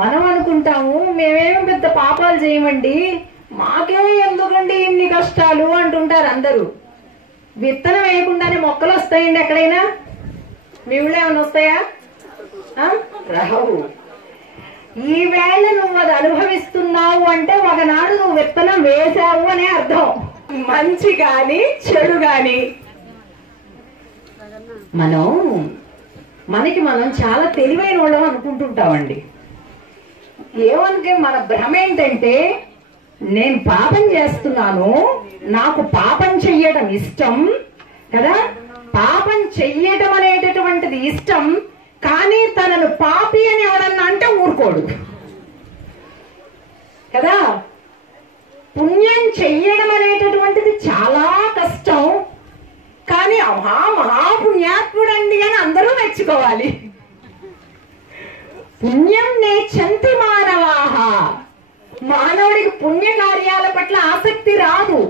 మనం అనుకుంటాము మేమేమి పెద్ద పాపాలు చేయమండి, మాకే ఎందుకండి ఇన్ని కష్టాలు అంటుంటారు అందరూ. విత్తనం వేయకుండానే మొక్కలు వస్తాయండి ఎక్కడైనా? మీ ఊళ్ళో ఏమైనా వస్తాయా? రావు. ఈవేళ నువ్వు అది అనుభవిస్తున్నావు అంటే ఒకనాడు నువ్వు విత్తనం వేసావు అనే అర్థం. మంచి గాని చెడు గాని మనకి మనం చాలా తెలివైన వాళ్ళం అనుకుంటుంటామండి. ఏమంటే మన భ్రమ ఏంటంటే, నేను పాపం చేస్తున్నాను, నాకు పాపం చెయ్యడం ఇష్టం కదా, పాపం చెయ్యడం అనేటటువంటిది ఇష్టం, కానీ తనను పాపి అని ఎవడన్నా అంటే ఊరుకోడు కదా. పుణ్యం చెయ్యడం అనేటటువంటిది చాలా కష్టం, కానీ మహాపుణ్యాత్ముడండి అని అందరూ మెచ్చుకోవాలి. పుణ్యం నేర్చంతి మానవాహ, మానవుడికి పుణ్య కార్యాల పట్ల ఆసక్తి రాదు,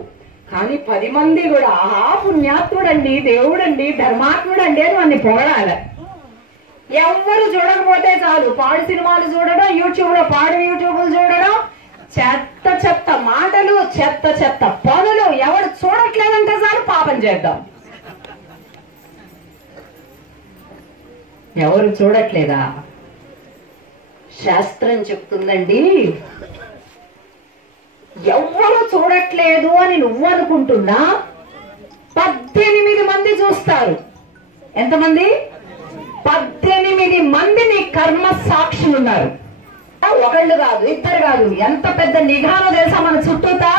కానీ 10 మంది కూడా పుణ్యాత్ముడండి, దేవుడండి, ధర్మాత్ముడండి అని వాడిని పొగడాలి. ఎవ్వరు చూడకపోతే చాలు, పాడు సినిమాలు చూడడం, యూట్యూబ్ లో పాడు యూట్యూబ్లు చూడడం, చెత్త చెత్త మాటలు, చెత్త చెత్త పనులు, ఎవరు చూడట్లేదంటే చాలు పాపం చేద్దాం. ఎవరు చూడట్లేదా? శాస్త్రం చెప్తుందండి, ఎవ్వరు చూడట్లేదు అని నువ్వు అనుకుంటున్నా 18 మంది చూస్తారు. ఎంతమంది? 18 మంది నీ కర్మ సాక్షులు ఉన్నారు. ఒకళ్ళు కాదు, ఇద్దరు కాదు, ఎంత పెద్ద నిఘానో తెలుసా మన చుట్టూతా.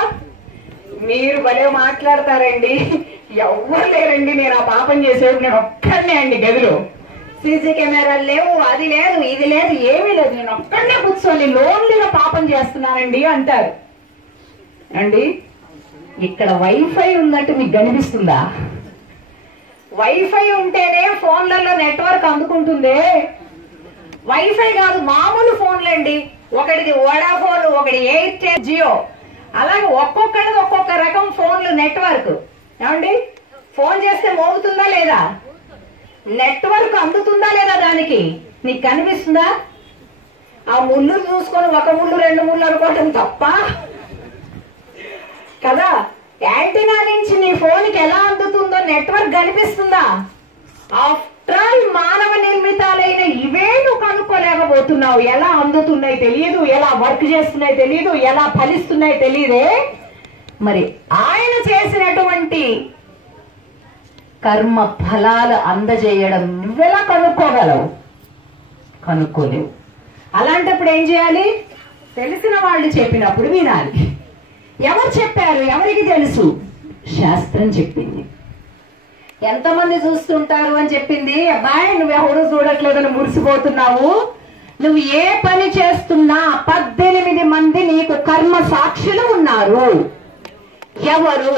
మీరు భలే మాట్లాడతారండి, ఎవ్వరు లేరండి నేను ఆ పాపం చేసేది, నేను ఒక్కడనే అండి గదిలో, సీసీ కెమెరాలు లేవు, అది లేదు, ఇది లేదు, ఏమీ లేదు, నేను ఒక్కడనే కూర్చొని లోన్లీగా పాపం చేస్తున్నానండి అంటారు. అండి ఇక్కడ వైఫై ఉన్నట్టు మీకు కనిపిస్తుందా? వైఫై ఉంటేనే ఫోన్లలో నెట్వర్క్ అందుకుంటుందే. వైఫై కాదు, మామూలు ఫోన్లండి. ఒకటిది వోడాఫోన్, ఒకటి ఎయిర్టెల్, జియో, అలాగే ఒక్కొక్కటిది ఒక్కొక్క రకం ఫోన్లు నెట్వర్క్. ఏమండి, ఫోన్ చేస్తే మోగుతుందా లేదా? నెట్వర్క్ అందుతుందా లేదా? దానికి నీకు కనిపిస్తుందా? ఆ ముళ్ళు చూసుకొని ఒక ముళ్ళు 2 ముళ్ళు అనుకోవటం తప్ప కదా. యాంటీనా నుంచి నీ ఫోన్కి ఎలా అందుతుందో నెట్వర్క్ కనిపిస్తుందా? ఆఫ్టర్ ఆల్ మానవ నిర్మితాలైన ఇవే నువ్వు కనుక్కోలేకపోతున్నావు. ఎలా అందుతున్నాయి తెలియదు, ఎలా వర్క్ చేస్తున్నాయి తెలియదు, ఎలా ఫలిస్తున్నాయి తెలియదే. మరి ఆయన చేసినటువంటి కర్మ ఫలాలు అందజేయడం నువ్వెలా కనుక్కోగలవు? కనుక్కోలేవు. అలాంటప్పుడు ఏం చేయాలి? తెలిసిన వాళ్ళు చెప్పినప్పుడు వినాలి. ఎవరు చెప్పారు? ఎవరికి తెలుసు? శాస్త్రం చెప్పింది. ఎంతమంది చూస్తుంటారు అని చెప్పింది? అబ్బాయి నువ్వెవరు చూడట్లేదని మురిసిపోతున్నావు. నువ్వు ఏ పని చేస్తున్నా 18 మంది నీకు కర్మ సాక్షులు ఉన్నారు. ఎవరు?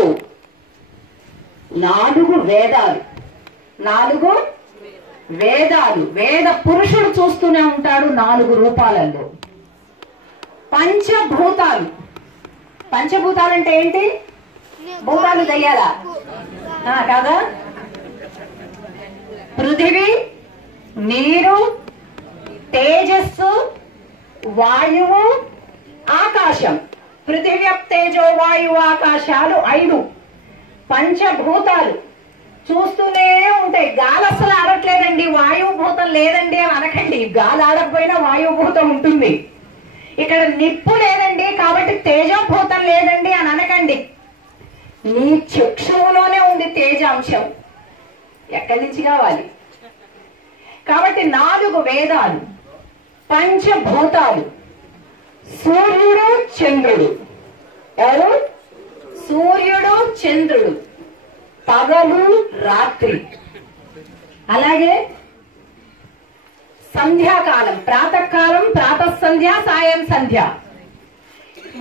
4 వేదాలు. 4 వేదాలు. వేద పురుషుడు చూస్తూనే ఉంటాడు 4 రూపాలలో. పంచభూతాలు. పంచభూతాలు అంటే ఏంటి? భూతాలు దయ్యాలా కాదా? పృథివీ, నీరు, తేజస్సు, వాయువు, ఆకాశం. పృథివ్య తేజో వాయువు ఆకాశాలు 5 పంచభూతాలు చూస్తూనే ఉంటాయి. గాలి అసలు ఆడట్లేదండి, వాయువు భూతం లేదండి అని అనకండి. గాలి ఆడకపోయినా వాయువు భూతం ఉంటుంది. ఇక్కడ నిప్పు లేదండి కాబట్టి తేజభూతం లేదండి అని అనకండి. నీ చక్షువులోనే ఉంది తేజాంశం, ఎక్కడి నుంచి కావాలి? కాబట్టి 4 వేదాలు, పంచభూతాలు, సూర్యుడు, చంద్రుడు. ఎవరు? సూర్యుడు, చంద్రుడు. పగలు, రాత్రి. అలాగే సంధ్యాకాలం, ప్రాతకాలం, ప్రాతఃసంధ్య, సాయం సంధ్య.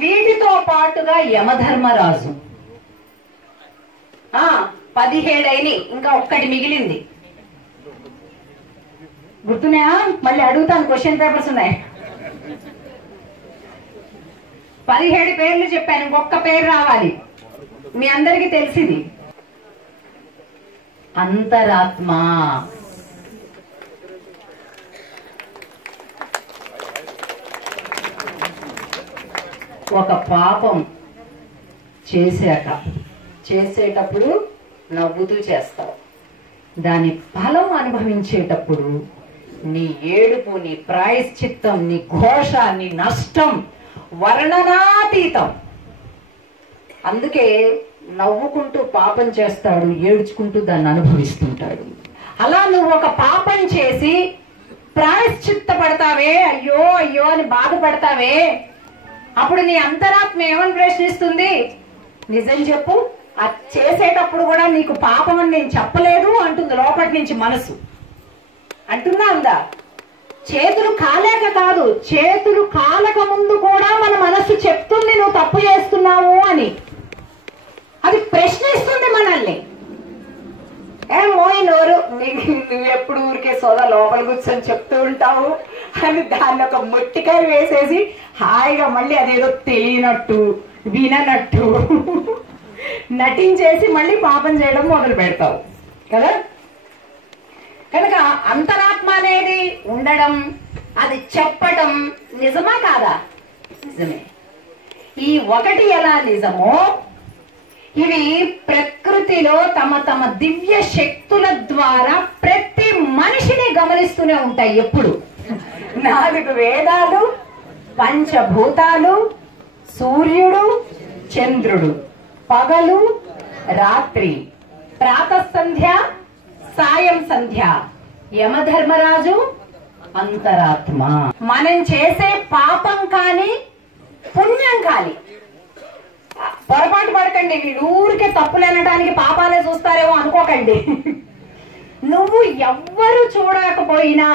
వీటితో పాటుగా యమధర్మరాజు. 17 అయినాయి, ఇంకా ఒక్కటి మిగిలింది. గుర్తున్నాయా? మళ్ళీ అడుగుతాను, క్వశ్చన్ పేపర్స్ ఉన్నాయి. 17 పేర్లు చెప్పాను, ఇంకొక పేరు రావాలి. మీ అందరికీ తెలిసింది అంతరాత్మ. ఒక పాపం చేసేటప్పుడు నవ్వుతూ చేస్తావు, దాని ఫలం అనుభవించేటప్పుడు నీ ఏడుపు, నీ ప్రాయశ్చిత్తం, నీ ఘోష, నీ నష్టం వర్ణనాతీతం. అందుకే నవ్వుకుంటూ పాపం చేస్తాడు, ఏడ్చుకుంటూ దాన్ని అనుభవిస్తుంటాడు. అలా నువ్వు ఒక పాపం చేసి ప్రాయశ్చిత్త పడతావే, అయ్యో అయ్యో అని బాధపడతావే, అప్పుడు నీ అంతరాత్మ ఏమని ప్రశ్నిస్తుంది? నిజం చెప్పు, అది చేసేటప్పుడు కూడా నీకు పాపం అని నేను చెప్పలేదు అంటుంది లోపటి నుంచి మనసు. అంటున్నా ఉందా? చేతులు కాలేక కాదు, చేతులు కాలక ముందు కూడా మన మనసు చెప్తుంది నువ్వు తప్పు చేస్తున్నావు అని. అది ప్రశ్నిస్తుంది మనల్ని. మోయి నోరు, నువ్వు ఎప్పుడు ఊరికే సోదా లోపల కూర్చొని చెప్తూ ఉంటావు అని దాన్ని ఒక మొట్టికాయ వేసేసి హాయిగా మళ్ళీ అదేదో తెలియనట్టు విననట్టు నటించేసి మళ్ళీ పాపం చేయడం మొదలు పెడతావు కదా. కనుక అంతరాత్మ అనేది ఉండడం, అది చెప్పటం నిజమా కాదా? నిజమే. ఈ ఒకటి ఎలా నిజమో ఇవి ప్రకృతిలో తమ తమ దివ్య శక్తుల ద్వారా ప్రతి మనిషిని గమనిస్తూనే ఉంటాయి. ఎప్పుడు 4 వేదాలు, పంచభూతాలు, సూర్యుడు, చంద్రుడు, పగలు, రాత్రి, ప్రాతః సంధ్య, సాయం సంధ్య, యమధర్మరాజు, అంతరాత్మ. మనం చేసే పాపం కానీ పుణ్యం కానీ, పొరపాటు పడకండి, వీళ్ళు ఊరికే తప్పులనడానికి పాపాలే చూస్తారేమో అనుకోకండి. నువ్వు ఎవ్వరు చూడకపోయినా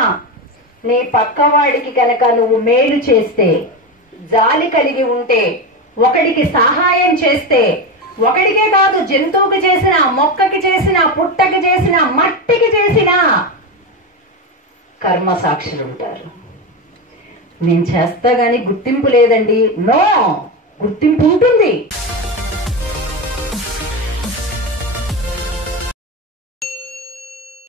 నీ పక్కవాడికి కనుక నువ్వు మేలు చేస్తే, జాలి కలిగి ఉంటే, ఒకడికి సహాయం చేస్తే, ఒకడికే కాదు జంతువుకి చేసిన, మొక్కకి చేసిన, పుట్టకి చేసిన, మట్టికి చేసిన కర్మ సాక్షులు ఉంటారు. నేను చేస్తా గాని గుర్తింపు లేదండి. నో, గుర్తింపు ఉంటుంది.